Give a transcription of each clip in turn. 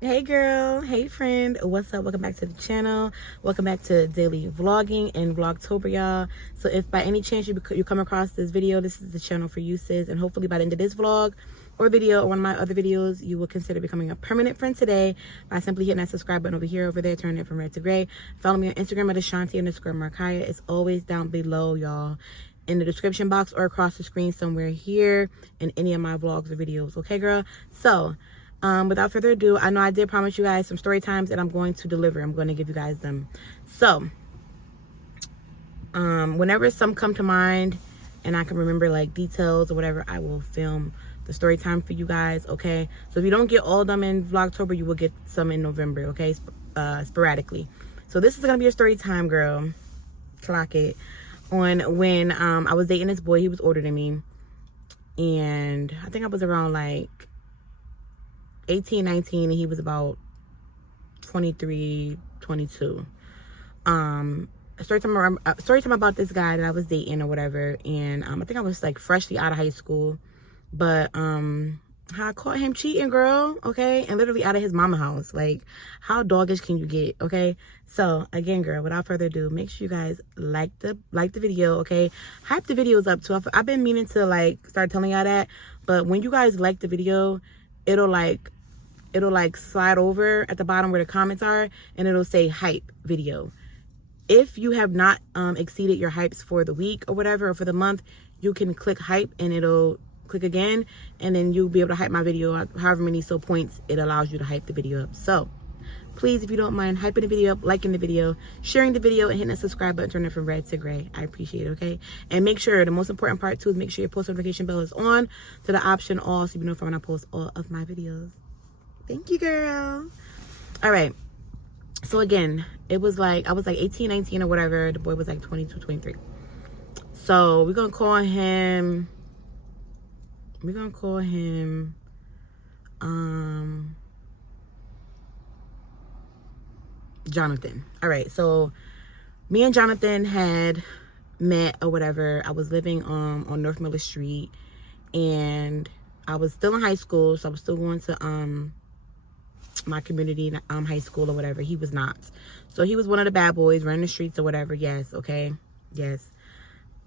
Hey girl, hey friend, what's up? Welcome back to the channel. Welcome back to daily vlogging and Vlogtober, y'all. So if by any chance you come across this video, this is the channel for you, sis. And hopefully by the end of this vlog or video or one of my other videos, you will consider becoming a permanent friend today by simply hitting that subscribe button over there, turning it from red to gray. Follow me on Instagram at Ashanti_Markaya. It's always down below, y'all, in the description box or across the screen somewhere here in any of my vlogs or videos. Okay, girl? So without further ado, I know I did promise you guys some story times and I'm going to deliver. I'm going to give you guys them. So whenever some come to mind and I can remember like details or whatever, I will film the story time for you guys. Okay, so if you don't get all of them in Vlogtober, you will get some in November. Okay, sporadically. So this is gonna be a story time, girl. Clock it. On when I was dating this boy. He was older than me, and I think I was around like 18, 19, and he was about 23, 22. Story time about this guy that I was dating or whatever, and I think I was like freshly out of high school, but I caught him cheating, girl. Okay, and literally out of his mama house. Like, how doggish can you get? Okay, so again, girl, without further ado, make sure you guys like the video. Okay, hype the videos up too. I've been meaning to like start telling y'all that, but when you guys like the video, it'll like slide over at the bottom where the comments are, and it'll say hype video. If you have not exceeded your hypes for the week or whatever, or for the month, you can click hype and it'll click again, and then you'll be able to hype my video however many points it allows you to hype the video up. So please, if you don't mind, hyping the video up, liking the video, sharing the video, and hitting the subscribe button, turning it from red to gray. I appreciate it. Okay, and make sure, the most important part too, is make sure your post notification bell is on to the option all, so you know when I post all of my videos. Thank you, girl. All right, so again, it was like I was like 18, 19 or whatever. The boy was like 22, 23. So we're gonna call him Jonathan. All right, so me and Jonathan had met or whatever. I was living on North Miller Street, and I was still in high school, so I was still going to my community high school or whatever. He was not. So he was one of the bad boys running the streets or whatever. Yes, okay, yes.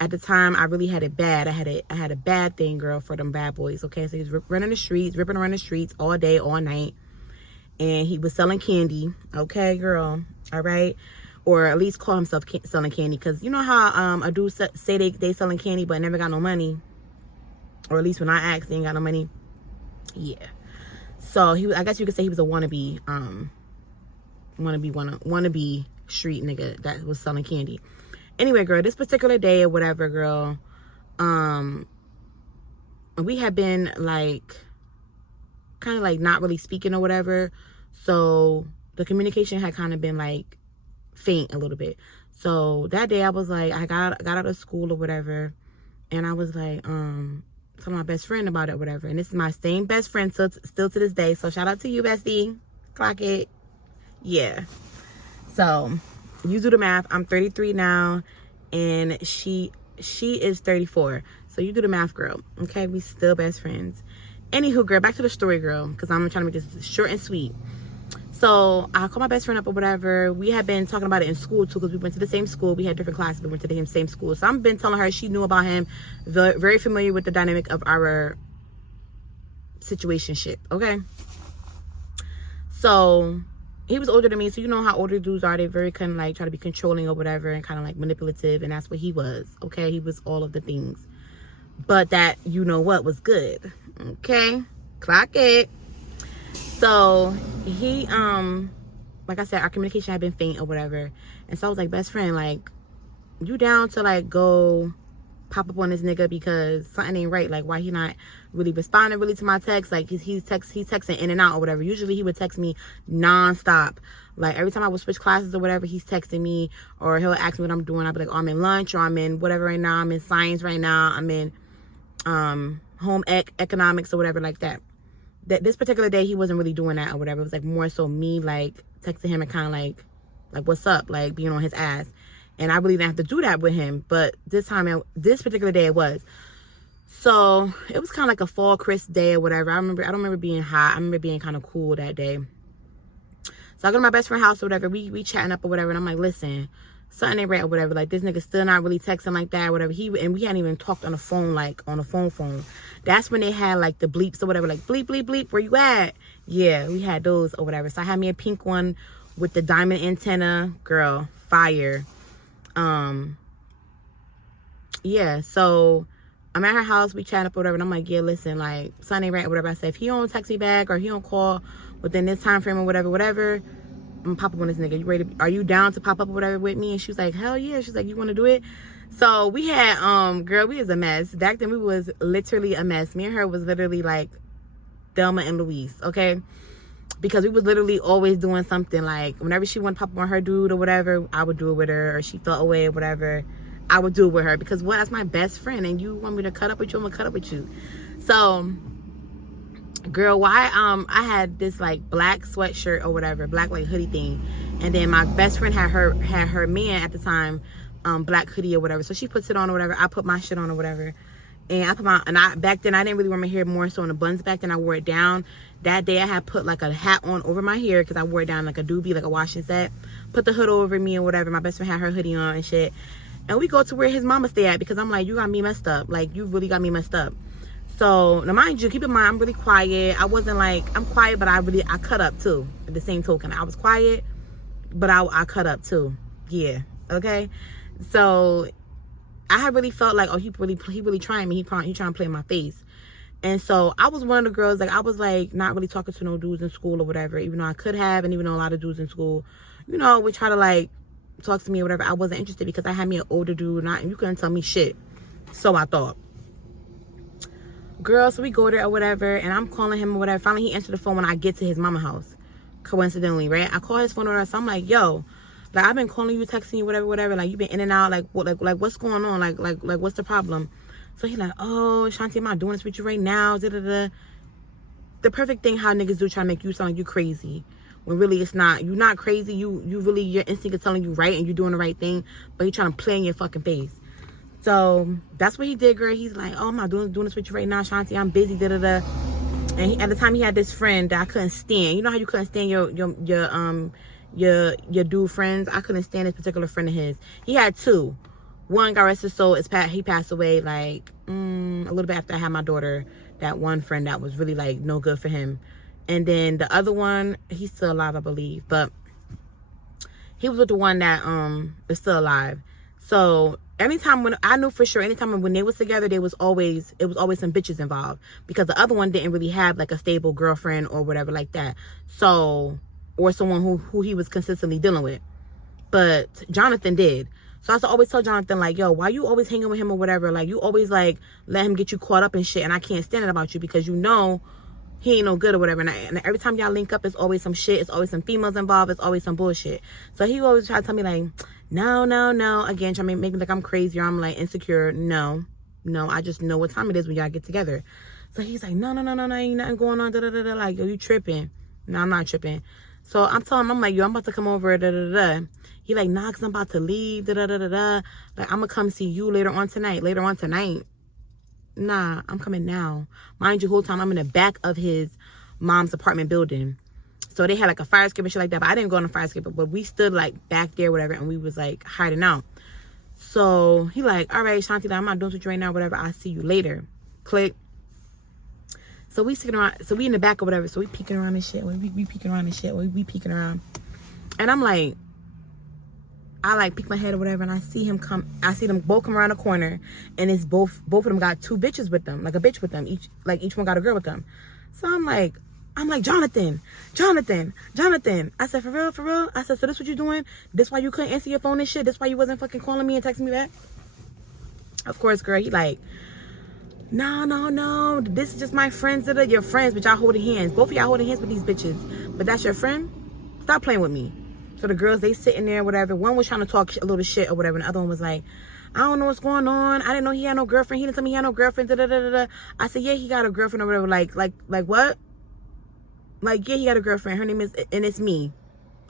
At the time, I really had it bad. I had a bad thing, girl, for them bad boys. Okay, so he was running the streets, ripping around the streets all day, all night, and he was selling candy. Okay, girl. All right, or at least call himself selling candy, because you know how a dude say they selling candy but never got no money, or at least when I asked, they ain't got no money. Yeah. So I guess you could say he was a wannabe street nigga that was selling candy. Anyway, girl, this particular day or whatever, girl, we had been like kind of like not really speaking or whatever. So the communication had kind of been like faint a little bit. So that day I was like, I got out of school or whatever, and I was like, telling my best friend about it or whatever. And this is my same best friend still to this day. So shout out to you, bestie. Clock it. Yeah. So you do the math. I'm 33 now, and she is 34. So you do the math, girl. Okay, we still best friends. Anywho, girl, back to the story, girl, because I'm trying to make this short and sweet. So I called my best friend up or whatever. We had been talking about it in school too, because we went to the same school. We had different classes, but we went to the same school. So I've been telling her, she knew about him, very familiar with the dynamic of our situationship. Okay. So he was older than me, so you know how older dudes are. They very kind of like try to be controlling or whatever, and kind of like manipulative, and that's what he was. Okay, he was all of the things, but that, you know what, was good. Okay, clock it. So he like I said, our communication had been faint or whatever, and so I was like, best friend, like, you down to like go pop up on this nigga, because something ain't right. Like, why he not really responding really to my text? Like, he's texting in and out or whatever. Usually he would text me non-stop. Like, every time I would switch classes or whatever, he's texting me, or he'll ask me what I'm doing. I'll be like, oh, I'm in lunch, or I'm in whatever right now. I'm in science right now. I'm in home economics or whatever like that. This particular day, he wasn't really doing that or whatever. It was like more so me like texting him and kind of like what's up, like being on his ass. And I really didn't have to do that with him, but this particular day it was. So it was kind of like a fall crisp day or whatever. I don't remember being hot. I remember being kind of cool that day. So I go to my best friend's house or whatever. We chatting up or whatever. And I'm like, listen, something ain't right or whatever. Like, this nigga still not really texting like that or whatever. And we hadn't even talked on the phone, like on the phone. That's when they had like the bleeps or whatever. Like, bleep, bleep, bleep. Where you at? Yeah, we had those or whatever. So I had me a pink one with the diamond antenna. Girl, fire. Yeah, so I'm at her house, we chatting up or whatever, and I'm like, yeah, listen, like, something ain't right or whatever. I said, if he don't text me back or he don't call within this time frame or whatever, I'm gonna pop up on this nigga. You ready? Are you down to pop up or whatever with me? And she was like, hell yeah. She's like, you want to do it? So we had, girl, we was a mess. Back then we was literally a mess. Me and her was literally like Thelma and Louise, okay? Because we was literally always doing something. Like, whenever she wanted to pop up on her dude or whatever, I would do it with her, or she felt away or whatever, I would do it with her. Because what? That's my best friend, and you want me to cut up with you, I'm gonna cut up with you. So, girl, why? I had this like black sweatshirt or whatever, black like hoodie thing, and then my best friend had her man at the time, black hoodie or whatever. So she puts it on or whatever. I put my shit on or whatever. And back then I didn't really wear my hair more so in the buns back then. I wore it down. That day I had put like a hat on over my hair because I wore it down like a doobie, like a washing set. Put the hood over me or whatever. My best friend had her hoodie on and shit. And we go to where his mama stay at because I'm like, you got me messed up. Like, you really got me messed up. So, now mind you, keep in mind, I'm really quiet. I wasn't like, I'm quiet, but I cut up too. At the same token, I was quiet, but I cut up too. Yeah, okay? So, I had really felt like, oh, he really trying me. He trying to play in my face. And so I was one of the girls, like, I was like not really talking to no dudes in school or whatever, even though I could have, and even though a lot of dudes in school, you know, would try to like talk to me or whatever. I wasn't interested because I had me an older dude, and you couldn't tell me shit. So I thought. Girl, so we go there or whatever, and I'm calling him or whatever. Finally, he answered the phone when I get to his mama house. Coincidentally, right? I call his phone or so I'm like, yo, like, I've been calling you, texting you, whatever. Like, you've been in and out. Like, what? Like, what's going on? Like, what's the problem? So he like, oh, Shanti, am I doing this with you right now? Da-da-da. The perfect thing how niggas do, try to make you sound like you crazy. When really it's not. You're not crazy. You really, your instinct is telling you right, and you're doing the right thing. But he trying to play in your fucking face. So that's what he did, girl. He's like, oh, I'm not doing this with you right now, Shanti. I'm busy, da-da-da. And at the time, he had this friend that I couldn't stand. You know how you couldn't stand your dude friends? I couldn't stand this particular friend of his. He had two. One, God rest his soul, he passed away like a little bit after I had my daughter. That one friend that was really like no good for him. And then the other one, he's still alive, I believe. But he was with the one that is still alive. So anytime when I knew for sure, anytime when they was together, it was always some bitches involved, because the other one didn't really have like a stable girlfriend or whatever like that. So, or someone who he was consistently dealing with. But Jonathan did. So I used to always tell Jonathan, like, yo, why you always hanging with him or whatever? Like, you always like let him get you caught up in shit, and I can't stand it about you because you know he ain't no good or whatever. And every time y'all link up, it's always some shit. It's always some females involved. It's always some bullshit. So he always try to tell me like, no. Again, trying to make me like I'm crazy or I'm like insecure. No. I just know what time it is when y'all get together. So he's like, no, ain't nothing going on. Da-da-da-da. Like, yo, you tripping? No, I'm not tripping. So I'm telling him, I'm like, yo, I'm about to come over. Da-da-da-da. He like, nah, cause I'm about to leave. Da-da-da-da-da. Like, I'm gonna come see you later on tonight. Nah, I'm coming now. Mind you, whole time I'm in the back of his mom's apartment building. So they had like a fire escape and shit like that. But I didn't go on the fire escape. But we stood like back there, whatever. And we was like hiding out. So he like, all right, Shanti, I'm not doing this right now, whatever. I'll see you later. Click. So we sitting around. So we in the back or whatever. So we peeking around and shit. We peeking around and shit. We peeking around. And I'm like, I like peek my head or whatever, and I see him come. I see them both come around the corner, and it's both of them got two bitches with them, like a bitch with them. Each one got a girl with them. So I'm like, Jonathan. I said, for real. I said, so this what you doing? This why you couldn't answer your phone and shit? This why you wasn't fucking calling me and texting me back? Of course, girl. He like, no. This is just my friends that are your friends, but y'all holding hands. Both of y'all holding hands with these bitches, but that's your friend? Stop playing with me. So the girls, they sitting there, whatever. One was trying to talk a little shit or whatever. And the other one was like, I don't know what's going on. I didn't know he had no girlfriend. He didn't tell me he had no girlfriend. Da-da-da-da-da. I said, yeah, he got a girlfriend or whatever. Like what? Like, yeah, he got a girlfriend. Her name is, and it's me.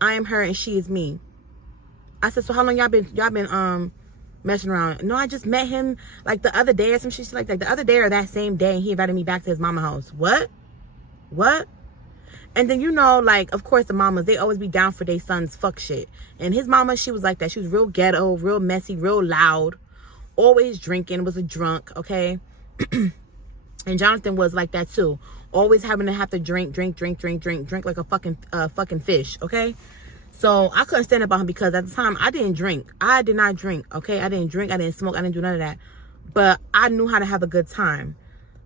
I am her and she is me. I said, so how long y'all been messing around. No, I just met him like the other day or some shit like that. The other day or that same day, and he invited me back to his mama house. What? And then, you know, like, of course, the mamas, they always be down for their sons fuck shit. And his mama, she was like that. She was real ghetto, real messy, real loud, always drinking, was a drunk, okay? And Jonathan was like that too. Always having to have to drink like a fucking fish, okay? So I couldn't stand up on him because at the time I didn't drink. I did not drink, okay? I didn't drink, I didn't smoke, I didn't do none of that. But I knew how to have a good time.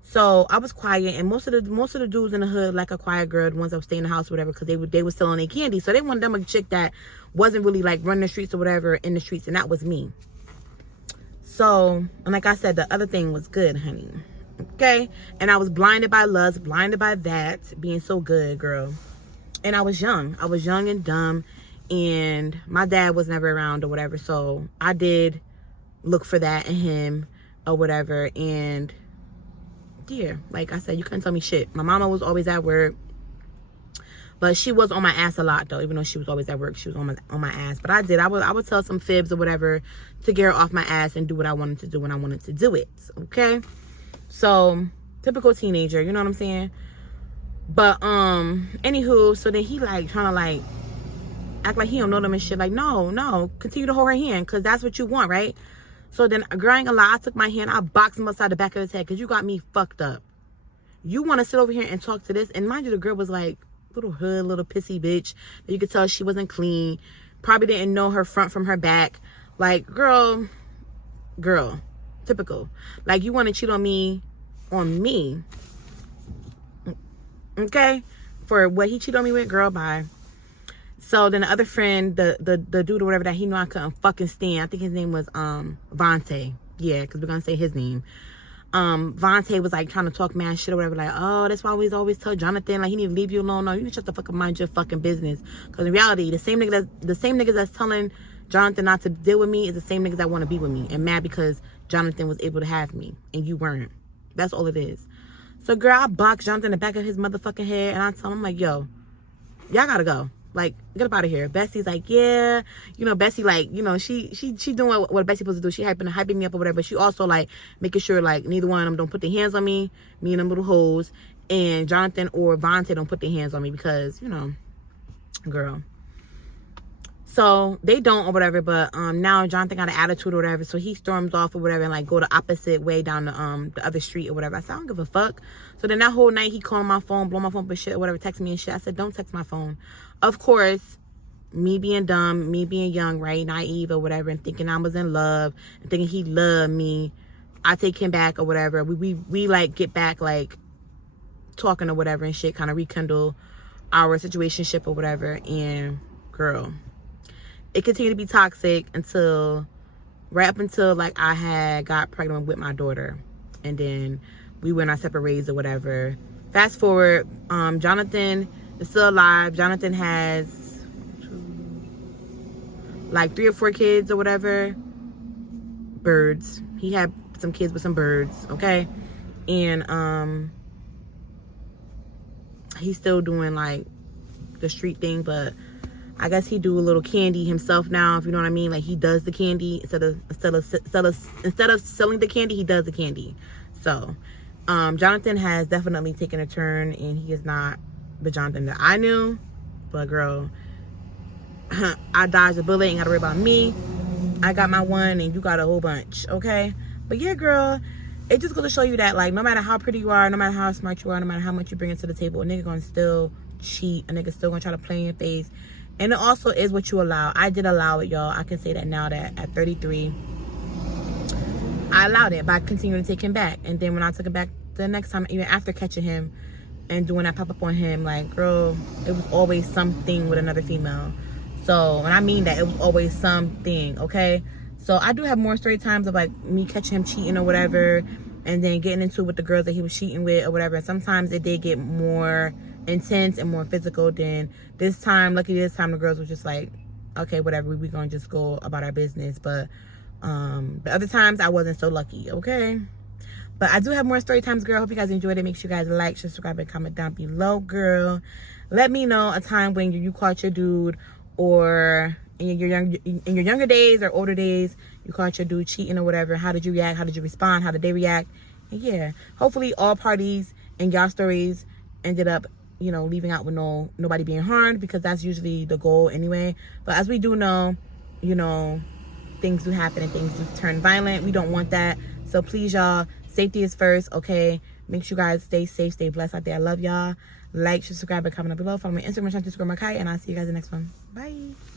So I was quiet, and most of the dudes in the hood like a quiet girl, the ones that would stay in the house or whatever, because they were selling their candy. So they wanted them a chick that wasn't really like running the streets or whatever in the streets, and that was me. So, and like I said, the other thing was good, honey. Okay? And I was blinded by lust, blinded by that being so good, girl. And I was young. I was young and dumb, and my dad was never around or whatever. So I did look for that in him or whatever, and yeah, like I said, you couldn't tell me shit. My mama was always at work, but she was on my ass a lot though. Even though she was always at work, she was on my ass. But I would tell some fibs or whatever to get her off my ass and do what I wanted to do when I wanted to do it. Okay, so typical teenager, you know what I'm saying? But anywho, so then he like trying to like act like he don't know them and shit. Like no, continue to hold her hand because that's what you want, right? So then, girl, ain't gonna lie, I took my hand, I boxed him upside the back of his head because you got me fucked up. You want to sit over here and talk to this? And mind you, the girl was like, little hood, little pissy bitch. You could tell she wasn't clean. Probably didn't know her front from her back. Like, girl, typical. Like, you want to cheat on me. Okay? For what he cheated on me with, girl, bye. So then the other friend, the dude or whatever that he knew I couldn't fucking stand, I think his name was Vontae. Yeah, because we're gonna say his name. Vontae was like trying to talk mad shit or whatever, like, oh, that's why we always tell Jonathan like he need to leave you alone. No, you need to shut the fuck up, mind your fucking business. Because in reality, the same niggas that's telling Jonathan not to deal with me is the same niggas that want to be with me and mad because Jonathan was able to have me and you weren't. That's all it is. So girl, I boxed Jonathan in the back of his motherfucking head, and I tell him like, yo, y'all gotta go. Like, get up out of here. Bessie's like, yeah. You know, Bessie, like, you know, she doing what Bessie supposed to do. She hyping me up or whatever. But she also, like, making sure, like, neither one of them don't put their hands on me. Me and them little hoes. And Jonathan or Vontae don't put their hands on me because, you know, girl. So, they don't or whatever. But now Jonathan got an attitude or whatever. So, he storms off or whatever and, like, go the opposite way down the other street or whatever. I said, I don't give a fuck. So, then that whole night, he called my phone, blow my phone up and shit or whatever, text me and shit. I said, don't text my phone. Of course, me being dumb, me being young, right, naive or whatever, and thinking I was in love, and thinking he loved me, I take him back or whatever. We like get back like talking or whatever and shit, kind of rekindle our situationship or whatever. And girl, it continued to be toxic until right up until like I had got pregnant with my daughter, and then we went our separate ways or whatever. Fast forward, Jonathan is still alive. Jonathan has like 3 or 4 kids or whatever. Birds. He had some kids with some birds, okay? And he's still doing like the street thing, but I guess he do a little candy himself now, if you know what I mean. Like, he does the candy instead of selling the candy, he does the candy. So Jonathan has definitely taken a turn, and he is not the Jonathan that I knew. But girl, I dodged a bullet, ain't gotta worry about me. I got my one and you got a whole bunch, okay? But yeah, girl, it just goes to show you that, like, no matter how pretty you are, no matter how smart you are, no matter how much you bring it to the table, a nigga gonna still cheat, a nigga still gonna try to play in your face. And it also is what you allow. I did allow it, y'all. I can say that now, that at 33 I allowed it by continuing to take him back. And then when I took him back the next time, even after catching him and doing that pop-up on him, like, girl, it was always something with another female. So, and I mean that, it was always something, okay? So I do have more story times of like me catching him cheating or whatever, and then getting into it with the girls that he was cheating with or whatever. And sometimes it did get more intense and more physical than this time. Luckily this time the girls were just like, okay, whatever, we gonna just go about our business. But the other times I wasn't so lucky, okay? But I do have more story times, girl. Hope you guys enjoyed it. Make sure you guys like, subscribe, and comment down below, girl. Let me know a time when you caught your dude, or in your younger days or older days, you caught your dude cheating or whatever. How did you react? How did you respond? How did they react? And yeah, hopefully all parties in y'all stories ended up, you know, leaving out with nobody being harmed, because that's usually the goal anyway. But as we do know, you know, things do happen and things do turn violent. We don't want that. So please, y'all, safety is first, okay? Make sure you guys stay safe, stay blessed out there. I love y'all. Like, subscribe, and comment down below. Follow me on Instagram, Instagram, and I'll see you guys in the next one. Bye.